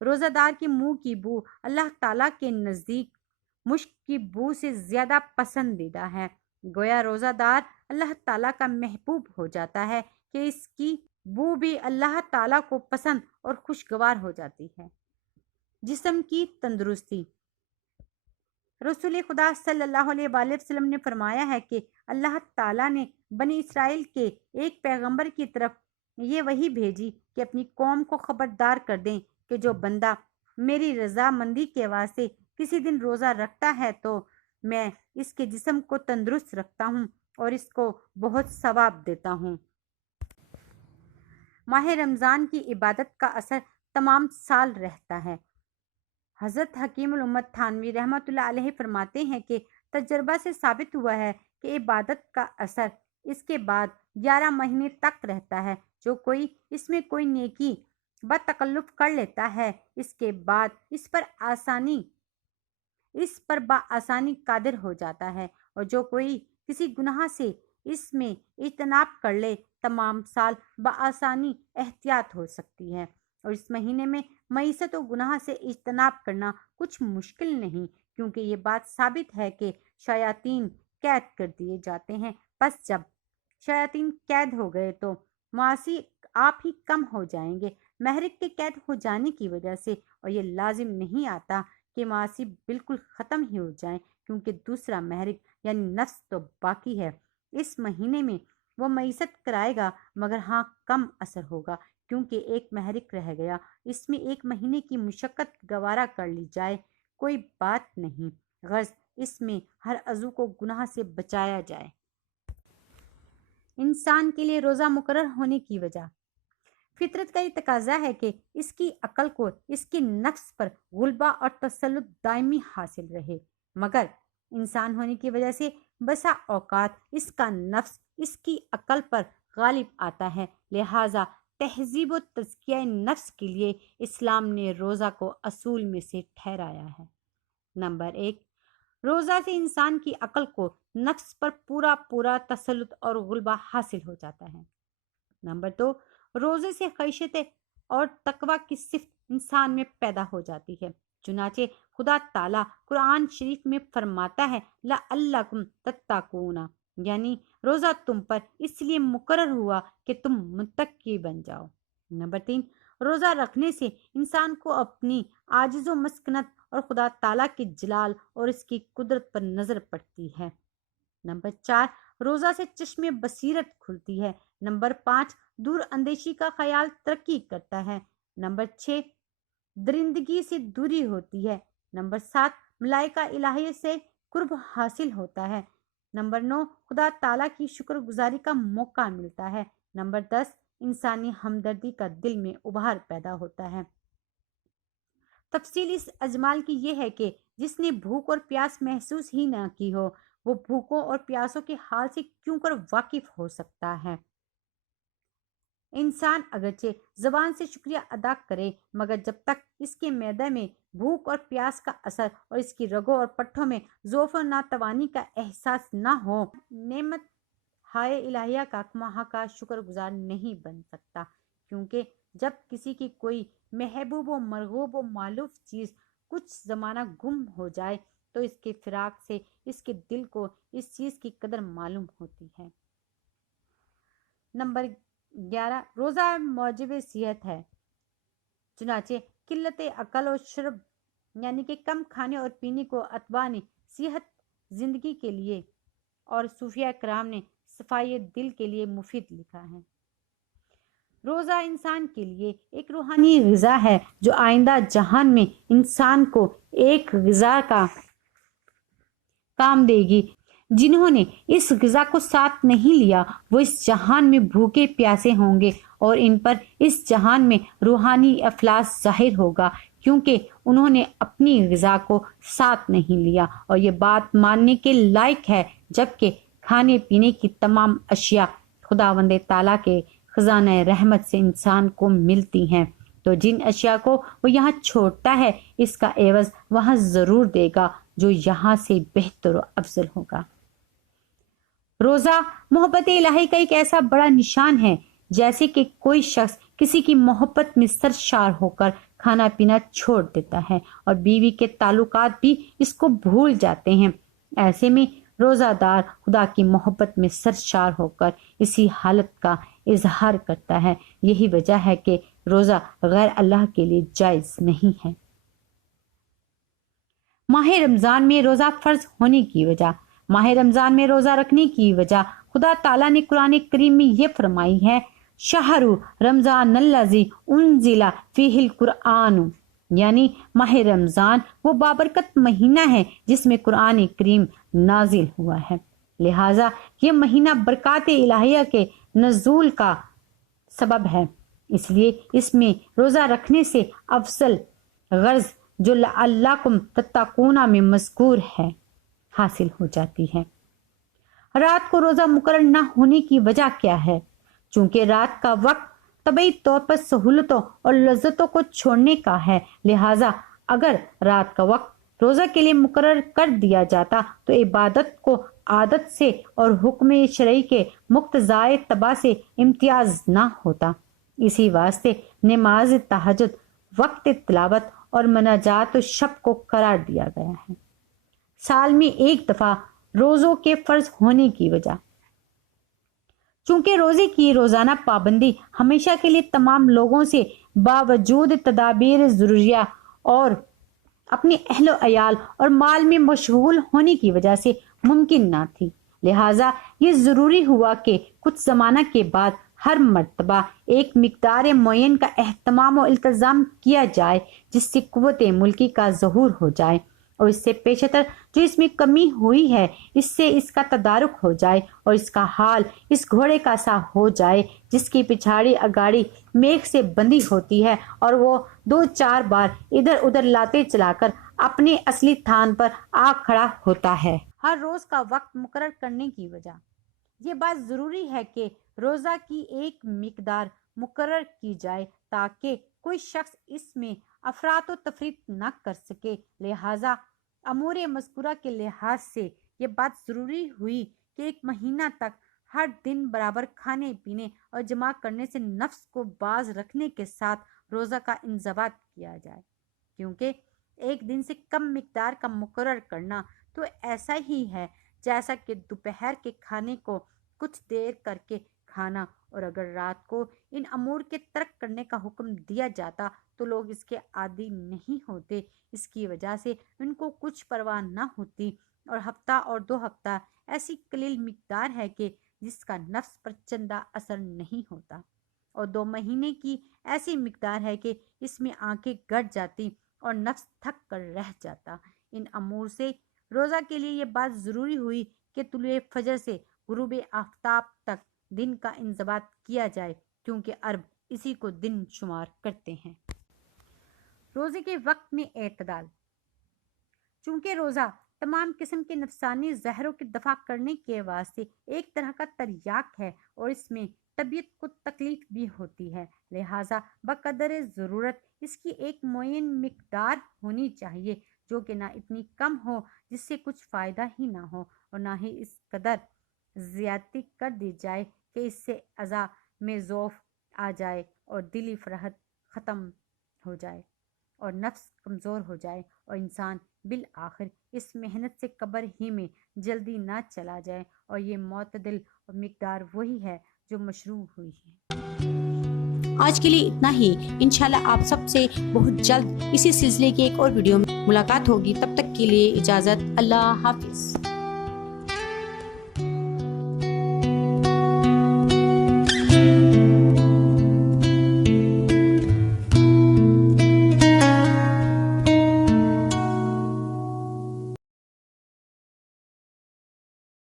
روزہ دار کے منہ کی بو اللہ تعالیٰ کے نزدیک مشک کی بو سے زیادہ پسندیدہ ہے۔ گویا روزہ دار اللہ تعالیٰ کا محبوب ہو جاتا ہے کہ اس کی بو بھی اللہ تعالیٰ کو پسند اور خوشگوار ہو جاتی ہے۔ جسم کی تندرستی۔ رسول خدا صلی اللہ علیہ وآلہ وسلم نے فرمایا ہے کہ اللہ تعالیٰ نے بنی اسرائیل کے ایک پیغمبر کی طرف یہ وحی بھیجی کہ اپنی قوم کو خبردار کر دیں کہ جو بندہ میری رضامندی کے واسطے کسی دن روزہ رکھتا ہے تو میں اس کے جسم کو تندرست رکھتا ہوں اور اس کو بہت ثواب دیتا ہوں۔ ماہ رمضان کی عبادت کا اثر تمام سال رہتا ہے۔ حضرت حکیم الامت تھانوی رحمۃ اللہ علیہ فرماتے ہیں کہ تجربہ سے ثابت ہوا ہے کہ عبادت کا اثر اس کے بعد 11 مہینے تک رہتا ہے۔ جو کوئی اس میں کوئی نیکی بتکلف کر لیتا ہے اس کے بعد اس پر بآسانی قادر ہو جاتا ہے، اور جو کوئی کسی گناہ سے اس میں اجتناب کر لے تمام سال بآسانی احتیاط ہو سکتی ہے۔ اور اس مہینے میں معیشت و گناہ سے اجتناب کرنا کچھ مشکل نہیں، کیونکہ یہ بات ثابت ہے کہ شیاطین قید کر دیے جاتے ہیں۔ پس جب شیاطین قید ہو گئے تو معاصی آپ ہی کم ہو جائیں گے۔ محرک کے قید ہو جانے کی وجہ سے اور یہ لازم نہیں آتا کہ معاصی بالکل ختم ہی ہو جائیں، کیونکہ دوسرا محرک یعنی نفس تو باقی ہے۔ اس مہینے میں وہ معیشت کرائے گا، مگر ہاں کم اثر ہوگا، کیونکہ ایک محرک رہ گیا۔ اس میں 1 مہینے کی مشقت گوارا کر لی جائے، کوئی بات نہیں، غرض اس میں ہر عضو کو گناہ سے بچایا جائے۔ انسان کے لیے روزہ مقرر ہونے کی وجہ۔ فطرت کا یہ تقاضا ہے کہ اس کی عقل کو اس کے نفس پر غلبہ اور تسلط دائمی حاصل رہے، مگر انسان ہونے کی وجہ سے بسا اوقات اس کا نفس اس کی عقل پر غالب آتا ہے۔ لہٰذا تہذیب و تزکیہ نفس کے لیے اسلام نے روزہ کو اصول میں سے ٹھہرایا ہے۔ نمبر 1، روزہ سے انسان کی عقل کو نفس پر پورا تسلط اور غلبہ حاصل ہو جاتا ہے۔ نمبر 2، روزے سے خشیت اور تقوی کی صفت انسان میں پیدا ہو جاتی ہے۔ چنانچہ خدا تعالیٰ قرآن شریف میں فرماتا ہے لعلکم تتقون، یعنی روزہ تم پر اس لیے مقرر ہوا کہ تم متقی بن جاؤ۔ نمبر 3، روزہ رکھنے سے انسان کو اپنی عاجز و مسکنت اور خدا تعالیٰ کے جلال اور اس کی قدرت پر نظر پڑتی ہے۔ نمبر 4، روزہ سے چشم بصیرت کھلتی ہے۔ نمبر 5، دور اندیشی کا خیال ترقی کرتا ہے۔ نمبر 6، درندگی سے دوری ہوتی ہے۔ نمبر 7، ملائکہ الہیہ سے قرب حاصل ہوتا ہے۔ نمبر 9، خدا تعالیٰ کی شکر گزاری کا موقع ملتا ہے۔ نمبر 10، انسانی ہمدردی کا دل میں ابھار پیدا ہوتا ہے۔ تفصیل اس اجمال کی یہ ہے کہ جس نے بھوک اور پیاس محسوس ہی نہ کی ہو، وہ بھوکوں اور پیاسوں کے حال سے کیوں کر واقف ہو سکتا ہے؟ انسان اگرچہ زبان سے شکریہ ادا کرے، مگر جب تک اس کے معدے میں بھوک اور پیاس کا اثر اور اس کی رگوں اور پٹھوں میں ضعف و ناتوانی کا احساس نہ ہو، نعمت ہائے الہیہ کا ماہ کا شکر گزار نہیں بن سکتا۔ کیونکہ جب کسی کی کوئی محبوب و مرغوب و مالوف چیز کچھ زمانہ گم ہو جائے تو اس کے فراق سے اس کے دل کو اس چیز کی قدر معلوم ہوتی ہے۔ نمبر 11، روزہ موجب صحت ہے۔ چنانچہ قلت عقل و شرب یعنی کہ کم کھانے اور پینے کو اتباع نے صحت زندگی کے لیے اور صوفیہ کرام نے صفائی دل کے لیے مفید لکھا ہے۔ روزہ انسان کے لیے ایک روحانی غذا ہے جو آئندہ جہان میں انسان کو ایک غذا کا کام دے گی۔ جنہوں نے اس غذا کو ساتھ نہیں لیا وہ اس جہان میں بھوکے پیاسے ہوں گے، اور ان پر اس جہان میں روحانی افلاس ظاہر ہوگا، کیونکہ انہوں نے اپنی غذا کو ساتھ نہیں لیا۔ اور یہ بات ماننے کے لائق ہے جبکہ کھانے پینے کی تمام اشیاء خداوند تعالیٰ کے خزانہ رحمت سے انسان کو ملتی ہیں، تو جن اشیاء کو وہ یہاں چھوڑتا ہے اس کا عوض وہاں ضرور دے گا جو یہاں سے بہتر و افضل ہوگا۔ روزہ محبت الہی کا ایک ایسا بڑا نشان ہے، جیسے کہ کوئی شخص کسی کی محبت میں سرشار ہو کر کھانا پینا چھوڑ دیتا ہے اور بیوی کے تعلقات بھی اس کو بھول جاتے ہیں۔ ایسے میں روزہ دار خدا کی محبت میں سرشار ہو کر اسی حالت کا اظہار کرتا ہے۔ یہی وجہ ہے کہ روزہ غیر اللہ کے لیے جائز نہیں ہے۔ ماہ رمضان میں روزہ فرض ہونے کی وجہ۔ ماہ رمضان میں روزہ رکھنے کی وجہ خدا تعالیٰ نے قرآن کریم میں یہ فرمائی ہے، شہر رمضان الذی انزل فیہ القرآن، یعنی ماہ رمضان وہ بابرکت مہینہ ہے جس میں قرآن کریم نازل ہوا ہے، لہٰذا یہ مہینہ برکات الہیہ کے نزول کا سبب ہے، اس لیے اس میں روزہ رکھنے سے افضل غرض جو لعلکم تتقون میں مذکور ہے حاصل ہو جاتی ہے۔ رات کو روزہ مقرر نہ ہونے کی وجہ کیا ہے؟ چونکہ رات کا وقت طبعی طور پر سہولتوں اور لذتوں کو چھوڑنے کا ہے، لہٰذا اگر رات کا وقت روزہ کے لیے مقرر کر دیا جاتا تو عبادت کو عادت سے اور حکم شرعی کے مقتضائے اتباع سے امتیاز نہ ہوتا۔ اسی واسطے نماز تہجد، وقت تلاوت اور مناجات شب کو قرار دیا گیا ہے۔ سال میں ایک دفعہ روزوں کے فرض ہونے کی وجہ۔ چونکہ روزے کی روزانہ پابندی ہمیشہ کے لیے تمام لوگوں سے باوجود تدابیر ضروریہ اور اپنے اہل و عیال اور مال میں مشغول ہونے کی وجہ سے ممکن نہ تھی، لہٰذا یہ ضروری ہوا کہ کچھ زمانہ کے بعد ہر مرتبہ ایک مقدار معین کا اہتمام و التزام کیا جائے جس سے قوت ملکی کا ظہور ہو جائے، اور اس سے پیشتر جو اس میں کمی ہوئی ہے اس سے اس کا تدارک ہو جائے، اور اس کا حال اس گھوڑے کا سا ہو جائے جس کی پچھاڑی اگاڑی میخ سے بندھی ہوتی ہے اور وہ 2-4 بار ادھر ادھر لاتے چلا کر اپنے اصلی تھان پر آ کھڑا ہوتا ہے۔ ہر روز کا وقت مقرر کرنے کی وجہ۔ یہ بات ضروری ہے کہ روزہ کی ایک مقدار مقرر کی جائے تاکہ کوئی شخص اس میں افراط و تفریط نہ کر سکے، لہٰذا امور مذکورہ کے لحاظ سے یہ بات ضروری ہوئی کہ ایک مہینہ تک ہر دن برابر کھانے پینے اور جمع کرنے سے نفس کو باز رکھنے کے ساتھ روزہ کا انضباط کیا جائے، کیونکہ ایک دن سے کم مقدار کا مقرر کرنا تو ایسا ہی ہے جیسا کہ دوپہر کے کھانے کو کچھ دیر کر کے کھانا، اور اگر رات کو ان امور کے ترک کرنے کا حکم دیا جاتا تو لوگ اس کے عادی نہیں ہوتے، اس کی وجہ سے ان کو کچھ پرواہ نہ ہوتی، اور ہفتہ اور 2 ہفتہ ایسی قلیل مقدار ہے کہ جس کا نفس پر چندہ اثر نہیں ہوتا، اور 2 مہینے کی ایسی مقدار ہے کہ اس میں آنکھیں گڑ جاتی اور نفس تھک کر رہ جاتا۔ ان امور سے روزہ کے لیے یہ بات ضروری ہوئی کہ طلوع فجر سے غروب آفتاب تک دن کا انضباط کیا جائے، کیونکہ عرب اسی کو دن شمار کرتے ہیں۔ روزے کے وقت میں اعتدال۔ چونکہ روزہ تمام قسم کے نفسانی زہروں کے دفع کرنے کے واسطے ایک طرح کا تریاق ہے اور اس میں طبیعت کو تکلیف بھی ہوتی ہے، لہٰذا بقدر ضرورت اس کی ایک معین مقدار ہونی چاہیے جو کہ نہ اتنی کم ہو جس سے کچھ فائدہ ہی نہ ہو، اور نہ ہی اس قدر زیادتی کر دی جائے کہ اس سے اعضاء میں ضعف آ جائے اور دلی فرحت ختم ہو جائے اور نفس کمزور ہو جائے اور انسان بالآخر اس محنت سے قبر ہی میں جلدی نہ چلا جائے، اور یہ معتدل اور مقدار وہی ہے جو مشروع ہوئی ہے۔ آج کے لیے اتنا ہی، انشاءاللہ آپ سب سے بہت جلد اسی سلسلے کی ایک اور ویڈیو میں ملاقات ہوگی، تب تک کے لیے اجازت، اللہ حافظ۔